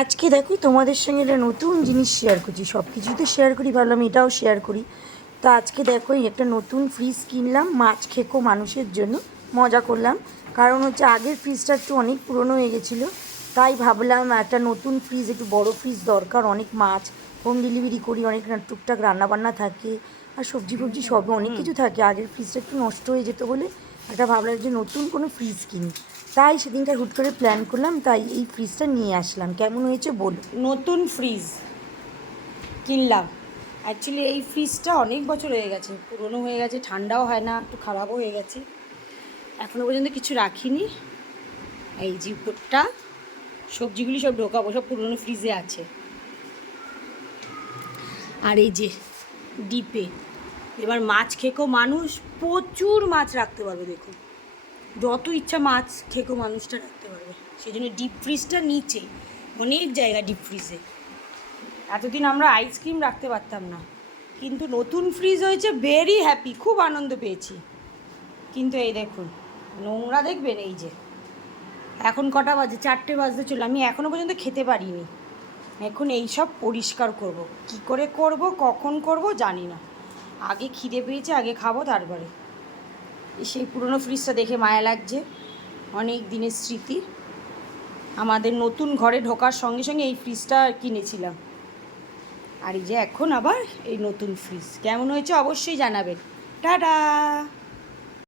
আজকে দেখো তোমাদের সঙ্গে একটা নতুন জিনিস শেয়ার করছি। সব কিছুই তো শেয়ার করি, ভাবলাম এটাও শেয়ার করি। তো আজকে দেখো একটা নতুন ফ্রিজ কিনলাম মাছ খেকো মানুষের জন্য। মজা করলাম, কারণ হচ্ছে আগের ফ্রিজটা একটু অনেক পুরনো হয়ে গেছিলো, তাই ভাবলাম একটা নতুন ফ্রিজ, একটু বড় ফ্রিজ দরকার। অনেক মাছ হোম ডেলিভারি করি, অনেক টুকটাক রান্নাবান্না থাকে, আর সবজি ফবজি সব অনেক কিছু থাকে। আগের ফ্রিজটা একটু নষ্ট হয়ে যেত বলে একটা ভাবলাম যে নতুন কোনো ফ্রিজ কিনি। তাই সেদিনকার হুট করে প্ল্যান করলাম, তাই এই ফ্রিজটা নিয়ে আসলাম। কেমন হয়েছে বলো। নতুন ফ্রিজ কিনলাম। অ্যাকচুয়ালি এই ফ্রিজটা অনেক বছর হয়ে গেছে, পুরনো হয়ে গেছে, ঠান্ডাও হয় না, একটু খারাপও হয়ে গেছে। এখনও পর্যন্ত কিছু রাখিনি। এই জিপটা সবজিগুলি সব ঢোকাবো, সব পুরনো ফ্রিজে আছে। আর এই যে ডিপে এবার মাছ খেকো মানুষ প্রচুর মাছ রাখতে পারবে। দেখুন, যত ইচ্ছা মাছ খেকো মানুষটা রাখতে পারবে। সেই জন্য ডিপ ফ্রিজটা নিচে অনেক জায়গা। ডিপ ফ্রিজে এতদিন আমরা আইসক্রিম রাখতে পারতাম না, কিন্তু নতুন ফ্রিজ হয়েছে, ভেরি হ্যাপি, খুব আনন্দ পেয়েছি। কিন্তু এই দেখুন নোংরা, দেখবেন এই যে এখন কটা বাজে, 4টে বাজতে চলে, আমি এখনও পর্যন্ত খেতে পারিনি। এখন এই সব পরিষ্কার করব, কি করে করব, কখন করব জানি না। আগে খিদে পেয়েছে, আগে খাবো, তারপরে। সেই পুরনো ফ্রিজটা দেখে মায়া লাগছে, অনেক দিনের স্মৃতি। আমাদের নতুন ঘরে ঢোকার সঙ্গে সঙ্গে এই ফ্রিজটা কিনেছিলাম। আর এই যে এখন আবার এই নতুন ফ্রিজ কেমন হয়েছে অবশ্যই জানাবেন। টাটা।